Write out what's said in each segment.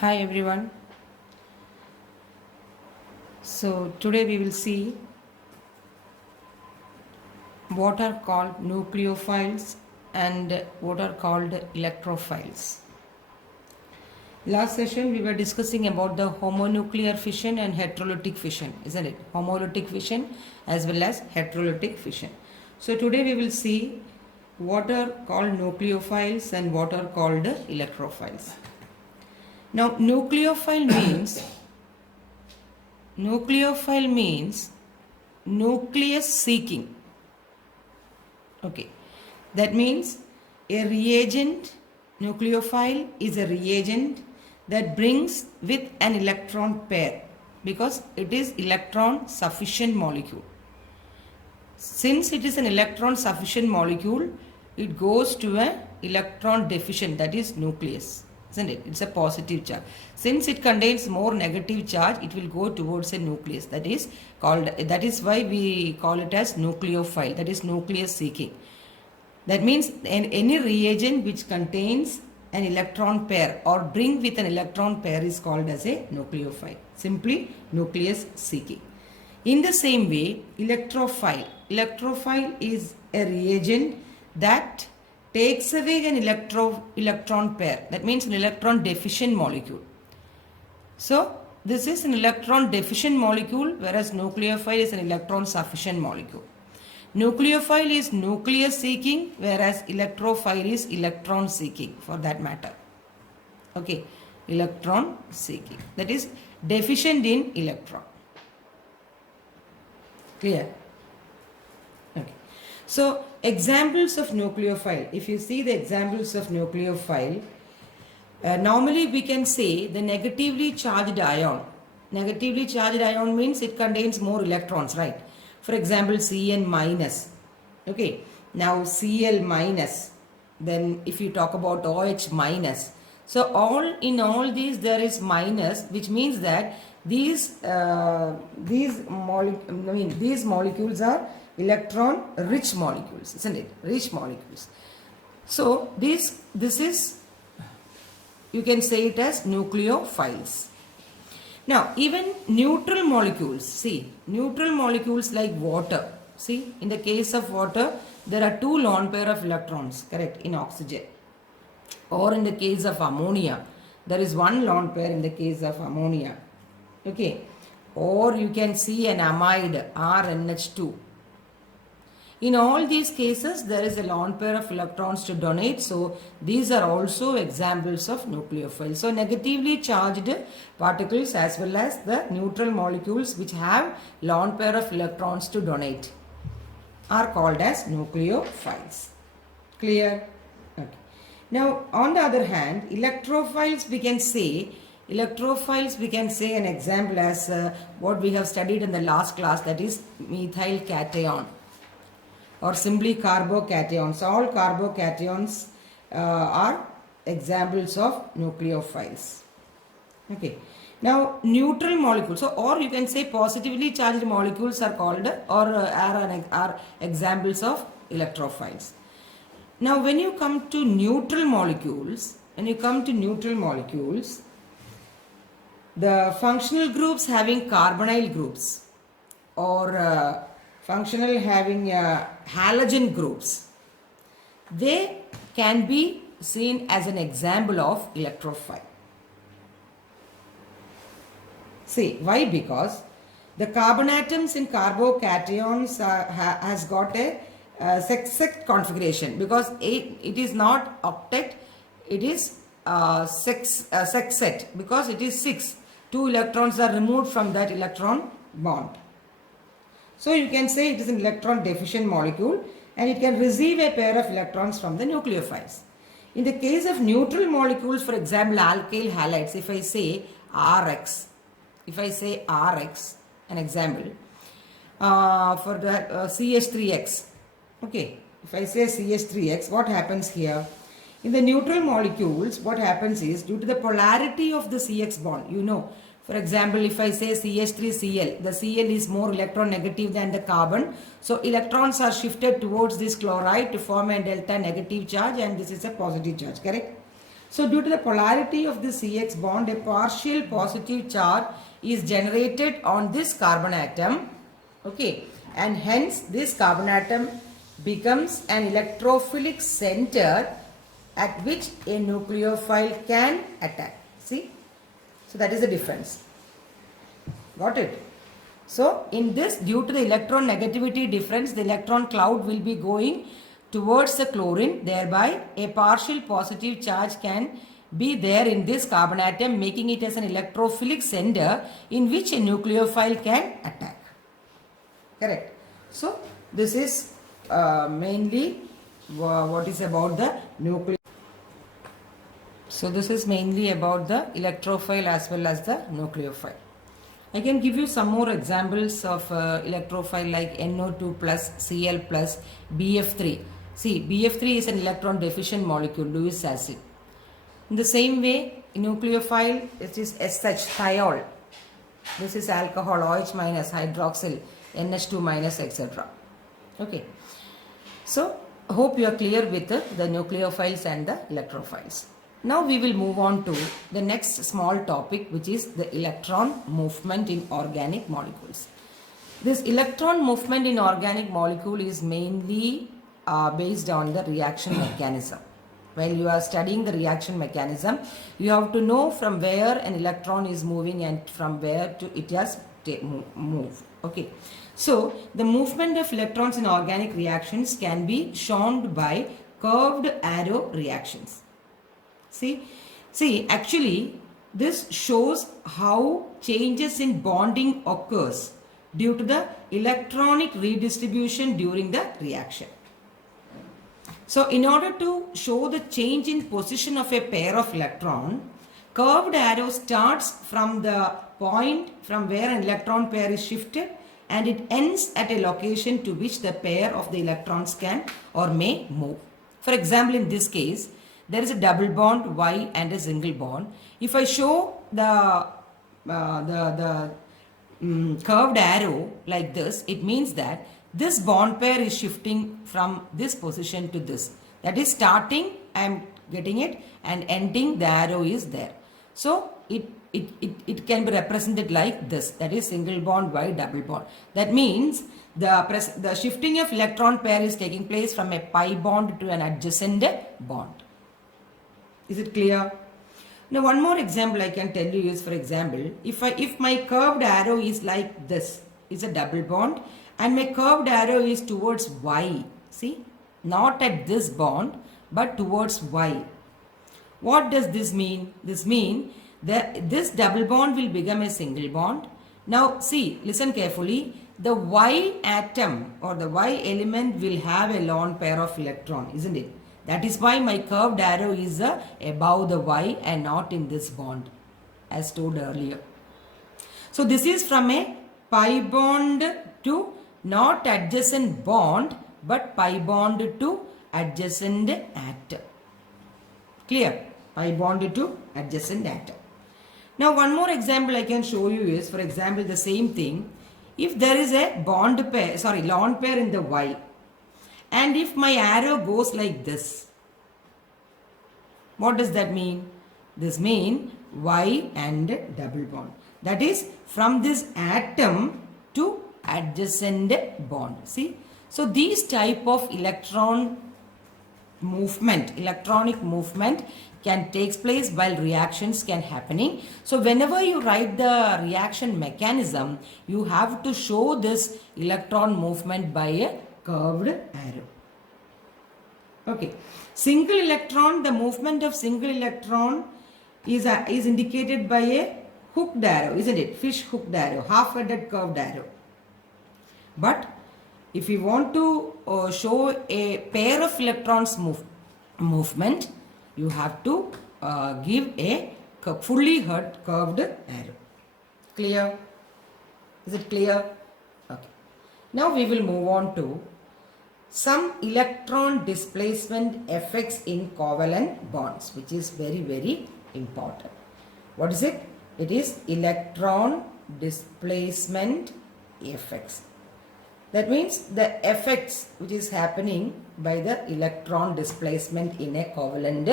Hi everyone. So today we will see what are called nucleophiles and what are called electrophiles. Last session we were discussing about the homonuclear fission and heterolytic fission, isn't it? Homolytic fission as well as heterolytic fission. So today we will see what are called nucleophiles and what are called electrophiles. Now nucleophile means nucleus seeking. Okay, that means a reagent, nucleophile is a reagent that brings with an electron pair because it is electron sufficient molecule. Since it is an electron sufficient molecule, it goes to an electron deficient, that is nucleus, isn't it? It's a positive charge. Since it contains more negative charge, it will go towards a nucleus. That is why we call it as nucleophile, that is nucleus seeking. That means any reagent which contains an electron pair or bring with an electron pair is called as a nucleophile. Simply nucleus seeking. In the same way, electrophile is a reagent that takes away an electron pair. That means an electron deficient molecule. So this is an electron deficient molecule, whereas nucleophile is an electron sufficient molecule. Nucleophile is nucleus seeking, whereas electrophile is electron seeking for that matter. Okay, electron seeking, that is deficient in electron. Clear? Okay. So examples of nucleophile. If you see the examples of nucleophile, normally we can say the negatively charged ion. Negatively charged ion means it contains more electrons, right? For example, Cn minus. Okay. Now Cl minus. Then if you talk about OH minus. So all these there is minus, which means that these molecules are electron rich molecules, isn't it? Rich molecules. So this is, you can say it as nucleophiles. Now even neutral molecules, see, neutral molecules like water. See, in the case of water, there are two lone pair of electrons, correct, in oxygen. Or in the case of ammonia, there is one lone pair in the case of ammonia. Okay. Or you can see an amide, RNH2. In all these cases, there is a lone pair of electrons to donate. So these are also examples of nucleophiles. So negatively charged particles as well as the neutral molecules which have lone pair of electrons to donate are called as nucleophiles. Clear? Okay. Now on the other hand, electrophiles we can say an example as what we have studied in the last class, that is methyl cation or simply carbocations. All carbocations are examples of nucleophiles. Okay. Now neutral molecules, so or you can say positively charged molecules are called are examples of electrophiles. Now when you come to neutral molecules, the functional groups having carbonyl groups or functional having halogen groups, they can be seen as an example of electrophile. See, why? Because the carbon atoms in carbocations has got a sextet configuration, because it is not octet, it is sextet, because it is 6. 2 electrons are removed from that electron bond. So you can say it is an electron deficient molecule and it can receive a pair of electrons from the nucleophiles. In the case of neutral molecules, for example alkyl halides, if I say Rx, an example, for the CH3X, okay, if I say CH3X, what happens here? In the neutral molecules, what happens is, due to the polarity of the CX bond, you know, for example, if I say CH3Cl, the Cl is more electron negative than the carbon. So electrons are shifted towards this chloride to form a delta negative charge, and this is a positive charge, correct? So due to the polarity of the CX bond, a partial positive charge is generated on this carbon atom. Okay, and hence this carbon atom becomes an electrophilic center at which a nucleophile can attack. See? So that is the difference. Got it? So in this, due to the electron negativity difference, the electron cloud will be going towards the chlorine. Thereby, a partial positive charge can be there in this carbon atom, making it as an electrophilic center in which a nucleophile can attack. Correct. So this is mainly what is about the nuclear. So this is mainly about the electrophile as well as the nucleophile. I can give you some more examples of electrophile like NO2 plus, Cl plus, BF3. See, BF3 is an electron deficient molecule, Lewis acid. In the same way, nucleophile, it is SH, thiol. This is alcohol, OH minus, hydroxyl, NH2 minus, etc. Okay. So, hope you are clear with the nucleophiles and the electrophiles. Now we will move on to the next small topic, which is the electron movement in organic molecules. This electron movement in organic molecule is mainly based on the reaction mechanism. While you are studying the reaction mechanism, you have to know from where an electron is moving and from where to it has moved. Okay. So the movement of electrons in organic reactions can be shown by curved arrow reactions. See, actually this shows how changes in bonding occurs due to the electronic redistribution during the reaction. So in order to show the change in position of a pair of electron, curved arrow starts from the point from where an electron pair is shifted and it ends at a location to which the pair of the electrons can or may move. For example, in this case, there is a double bond Y and a single bond. If I show the curved arrow like this, it means that this bond pair is shifting from this position to this. That is starting, I am getting it, and ending, the arrow is there. So it can be represented like this. That is single bond Y, double bond. That means the shifting of electron pair is taking place from a pi bond to an adjacent bond. Is it clear? Now one more example I can tell you is, for example, if my curved arrow is like this, is a double bond, and my curved arrow is towards Y. See, not at this bond, but towards Y. What does this mean? This means that this double bond will become a single bond. Now see, listen carefully. The Y atom or the Y element will have a lone pair of electron, isn't it? That is why my curved arrow is above the Y and not in this bond, as told earlier. So this is from a pi bond to not adjacent bond, but pi bond to adjacent atom. Clear? Pi bond to adjacent atom. Now one more example I can show you is, for example, the same thing. If there is a lone pair in the Y, and if my arrow goes like this, what does that mean? This means Y and double bond. That is from this atom to adjacent bond. See? So these type of electronic movement can take place while reactions can happening. So whenever you write the reaction mechanism, you have to show this electron movement by a curved arrow. Okay. Single electron, the movement of single electron is indicated by a hooked arrow, isn't it? Fish hooked arrow, half-headed curved arrow. But if you want to show a pair of electrons movement, you have to give a fully curved arrow. Clear? Is it clear? Okay. Now we will move on to some electron displacement effects in covalent bonds, which is very, very important. What is it? It is electron displacement effects. That means the effects which is happening by the electron displacement in a covalent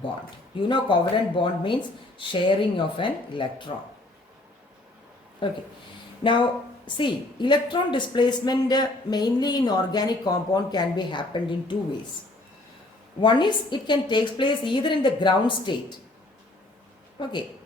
bond. You know, covalent bond means sharing of an electron. Okay. Now see, electron displacement mainly in organic compound can be happened in two ways. One is it can take place either in the ground state, okay,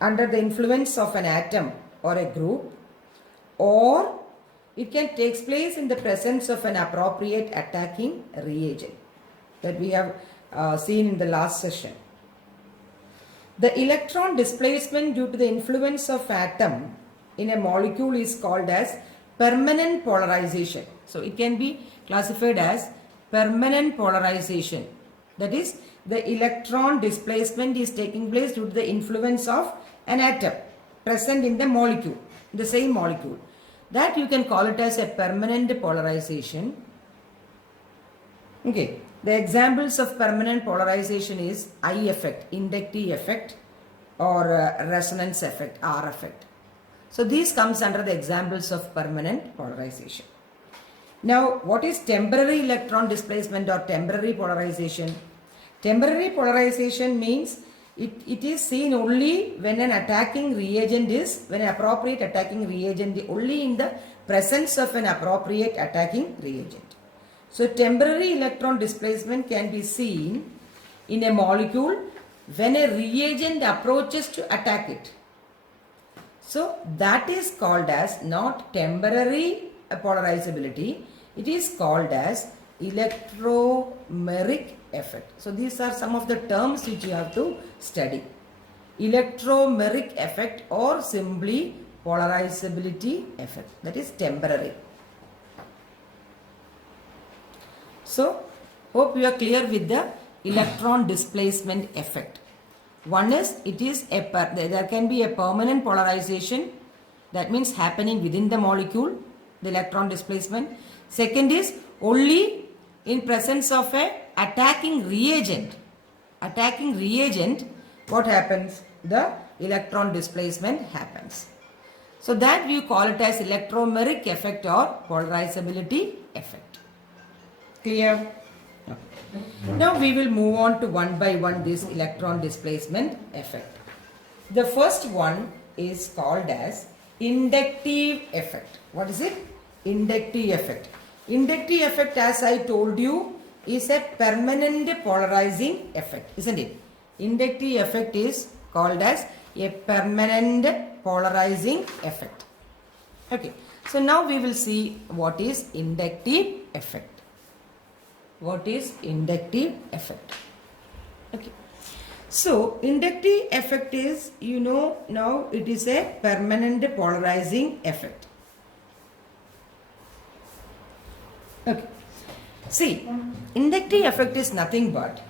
under the influence of an atom or a group, or it can take place in the presence of an appropriate attacking reagent that we have seen in the last session. The electron displacement due to the influence of atom in a molecule is called as permanent polarization. So it can be classified as permanent polarization. That is, the electron displacement is taking place due to the influence of an atom present in the molecule, the same molecule. That you can call it as a permanent polarization. Okay, the examples of permanent polarization is I effect, inductive effect, or resonance effect, R effect. So these comes under the examples of permanent polarization. Now, what is temporary electron displacement or temporary polarization? Temporary polarization means it is seen only when an attacking reagent is, when an appropriate attacking reagent, only in the presence of an appropriate attacking reagent. So temporary electron displacement can be seen in a molecule when a reagent approaches to attack it. So that is called as not temporary polarizability, it is called as electromeric effect. So these are some of the terms which you have to study. Electromeric effect or simply polarizability effect, that is temporary. So hope you are clear with the electron displacement effect. One is there can be a permanent polarization, that means happening within the molecule, the electron displacement. Second is only in presence of a attacking reagent. Attacking reagent, what happens? The electron displacement happens. So that we call it as electromeric effect or polarizability effect. Clear? Now we will move on to one by one this electron displacement effect. The first one is called as inductive effect. What is it? Inductive effect. Inductive effect, as I told you, is a permanent polarizing effect, isn't it? Inductive effect is called as a permanent polarizing effect. Okay, so now we will see what is inductive effect. What is inductive effect? Okay, so inductive effect is, you know, now it is a permanent polarizing effect. Okay, see, inductive effect is nothing but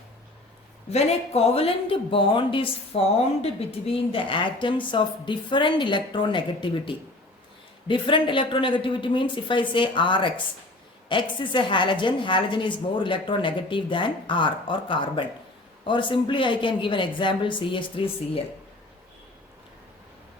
when a covalent bond is formed between the atoms of different electronegativity. Different electronegativity means if I say Rx, X is a halogen, halogen is more electronegative than R or carbon. Or simply I can give an example, CH3Cl.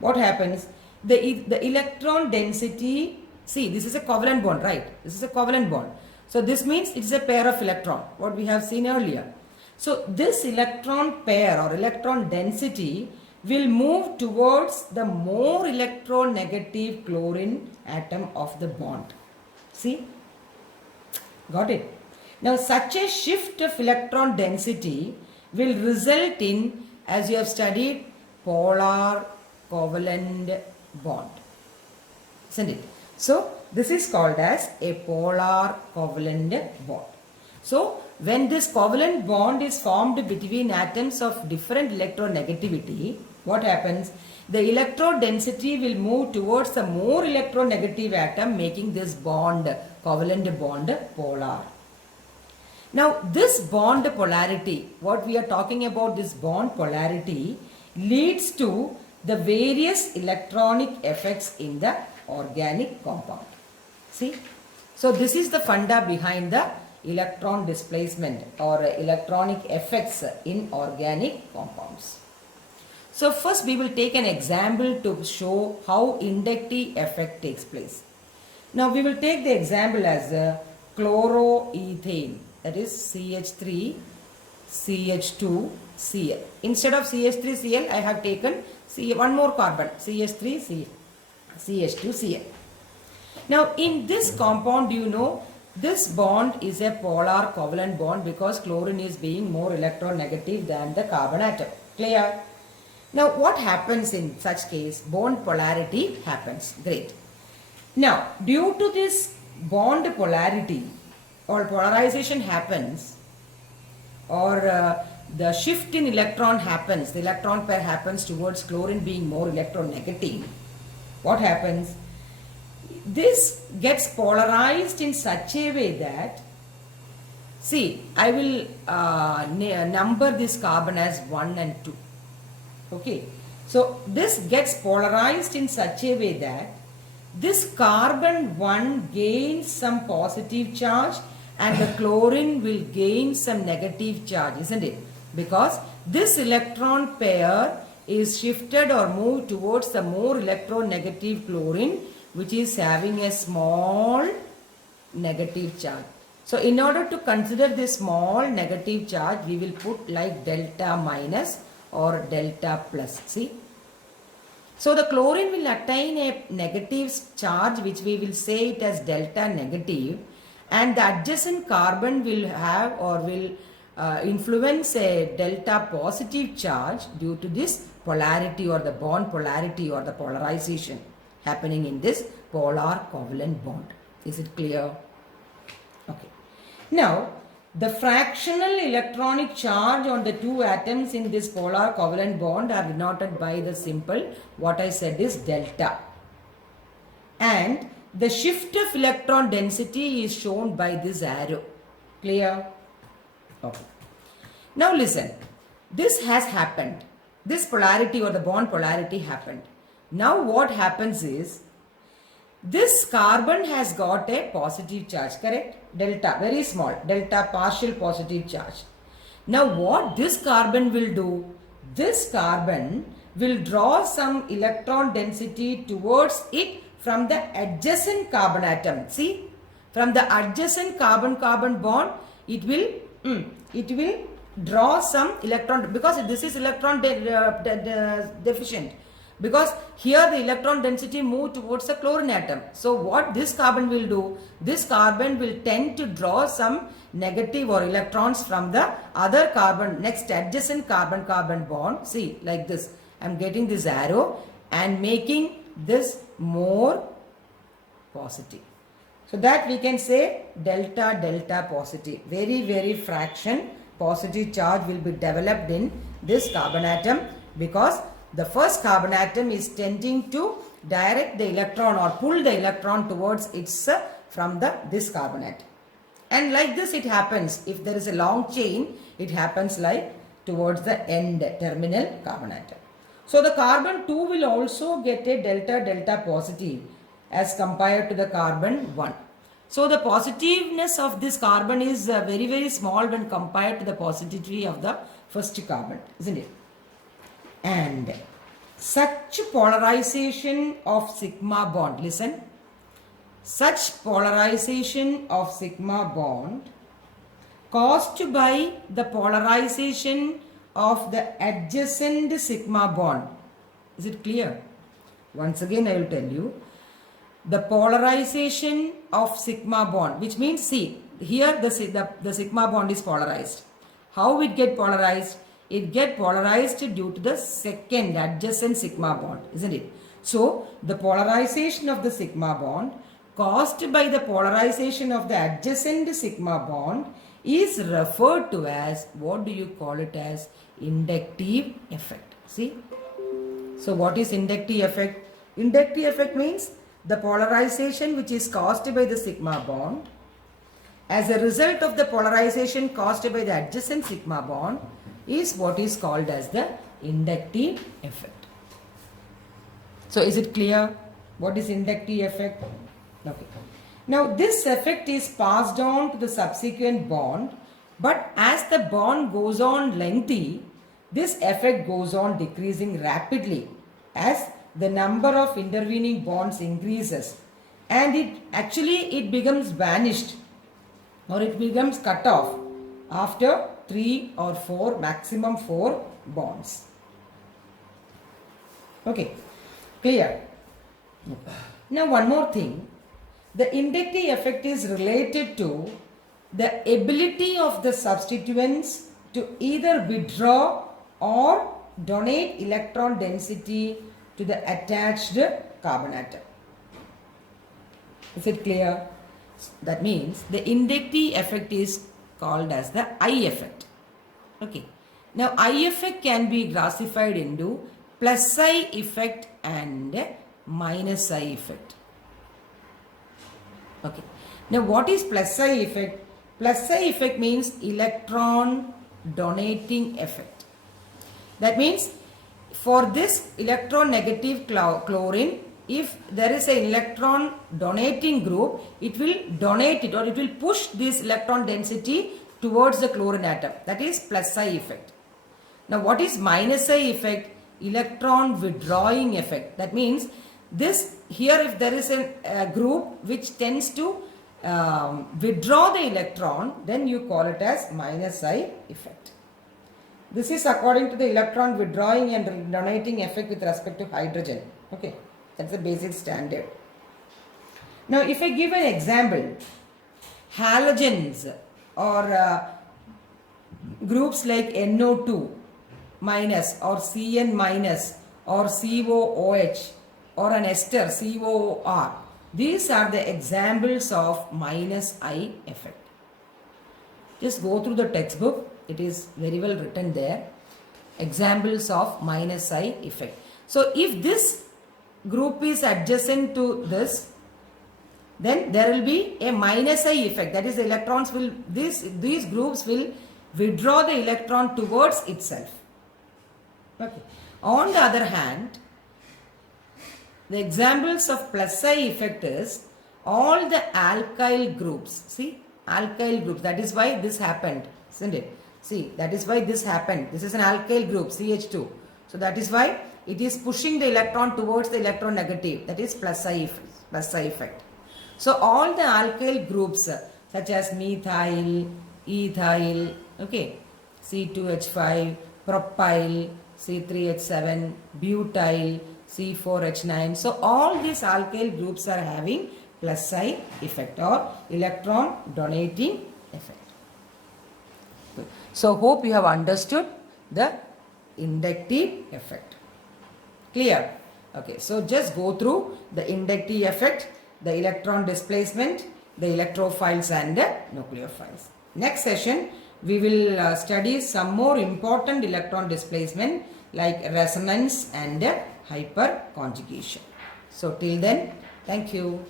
What happens? The electron density, see, this is a covalent bond, right? This is a covalent bond. So this means it is a pair of electron, what we have seen earlier. So this electron pair or electron density will move towards the more electronegative chlorine atom of the bond. See? Got it? Now such a shift of electron density will result in, as you have studied, polar covalent bond. Isn't it? So this is called as a polar covalent bond. So when this covalent bond is formed between atoms of different electronegativity, what happens? The electron density will move towards the more electronegative atom, making this bond, covalent bond, polar. Now this bond polarity, what we are talking about, this bond polarity leads to the various electronic effects in the organic compound. See? So this is the funda behind the electron displacement or electronic effects in organic compounds. So first we will take an example to show how inductive effect takes place. Now we will take the example as chloroethane, that is CH3 CH2Cl. Instead of CH3Cl, I have taken one more carbon, CH3Cl, CH2Cl. Now in this compound, you know, this bond is a polar covalent bond because chlorine is being more electronegative than the carbon atom. Clear? Now what happens in such case? Bond polarity happens. Great. Now due to this bond polarity or polarization happens, or the shift in electron happens, the electron pair happens towards chlorine being more electronegative, what happens? This gets polarized in such a way that, see, I will number this carbon as 1 and 2. Okay. So this gets polarized in such a way that this carbon 1 gains some positive charge and the chlorine will gain some negative charge, isn't it? Because this electron pair is shifted or moved towards the more electronegative chlorine, which is having a small negative charge. So in order to consider this small negative charge, we will put like delta minus or delta plus. See? So the chlorine will attain a negative charge, which we will say it as delta negative, and the adjacent carbon will have or will influence a delta positive charge due to this polarity or the bond polarity or the polarization happening in this polar covalent bond. Is it clear? Okay. Now, the fractional electronic charge on the two atoms in this polar covalent bond are denoted by the symbol, what I said is delta. And the shift of electron density is shown by this arrow. Clear? Okay. Now listen, this has happened. This polarity or the bond polarity happened. Now what happens is, this carbon has got a positive charge, correct? Delta, very small, delta partial positive charge. Now what this carbon will do? This carbon will draw some electron density towards it from the adjacent carbon atom. See, from the adjacent carbon-carbon bond, it will draw some electron, because this is electron deficient. Because here the electron density move towards the chlorine atom. So what this carbon will do? This carbon will tend to draw some negative or electrons from the other carbon, next adjacent carbon-carbon bond. See, like this. I am getting this arrow and making this more positive. So that we can say delta delta positive. Very fraction positive charge will be developed in this carbon atom, because the first carbon atom is tending to direct the electron or pull the electron towards its from this carbon atom. And like this it happens. If there is a long chain, it happens like towards the end terminal carbon atom. So the carbon 2 will also get a delta delta positive as compared to the carbon 1. So the positiveness of this carbon is very small when compared to the positivity of the first carbon, isn't it? And such polarization of sigma bond, listen, such polarization of sigma bond caused by the polarization of the adjacent sigma bond. Is it clear? Once again I will tell you, the polarization of sigma bond, which means, see, here the sigma bond is polarized. How it get polarized? It get polarized due to the second adjacent sigma bond, isn't it? So the polarization of the sigma bond caused by the polarization of the adjacent sigma bond is referred to as, what do you call it as? Inductive effect. See? So what is inductive effect? Inductive effect means the polarization which is caused by the sigma bond, as a result of the polarization caused by the adjacent sigma bond, is what is called as the inductive effect. So is it clear? What is inductive effect? Okay. Now this effect is passed on to the subsequent bond, but as the bond goes on lengthy, this effect goes on decreasing rapidly as the number of intervening bonds increases. and it becomes vanished or it becomes cut off after 3 or 4, maximum 4 bonds. Okay, clear? Now one more thing, the inductive effect is related to the ability of the substituents to either withdraw or donate electron density to the attached carbon atom. Is it clear? That means the inductive effect is called as the I effect. Okay. Now I effect can be classified into plus I effect and minus I effect. Okay. Now what is plus I effect? Plus I effect means electron donating effect. That means for this electron negative chlorine, if there is an electron donating group, it will donate it or it will push this electron density towards the chlorine atom. That is plus I effect. Now what is minus I effect? Electron withdrawing effect. That means this here, if there is a group which tends to withdraw the electron, then you call it as minus I effect. This is according to the electron withdrawing and donating effect with respect to hydrogen. Okay, that's the basic standard. Now if I give an example, halogens or groups like NO2 minus or CN minus or COOH or an ester COOR, these are the examples of minus I effect. Just go through the textbook, it is very well written there. Examples of minus I effect. So if this group is adjacent to this, then there will be a minus I effect. That is, the electrons will, these groups will withdraw the electron towards itself. Okay. On the other hand, the examples of plus I effect is all the alkyl groups. See, alkyl groups. That is why this happened, isn't it? See, that is why this happened. This is an alkyl group, CH2. So that is why it is pushing the electron towards the electron negative. That is plus I effect. So all the alkyl groups such as methyl, ethyl, okay, C2H5, propyl, C3H7, butyl, C4H9. So all these alkyl groups are having plus I effect or electron donating effect. So hope you have understood the inductive effect. Clear? Okay, so just go through the inductive effect, the electron displacement, the electrophiles and the nucleophiles. Next session we will study some more important electron displacement like resonance and hyperconjugation. So till then, thank you.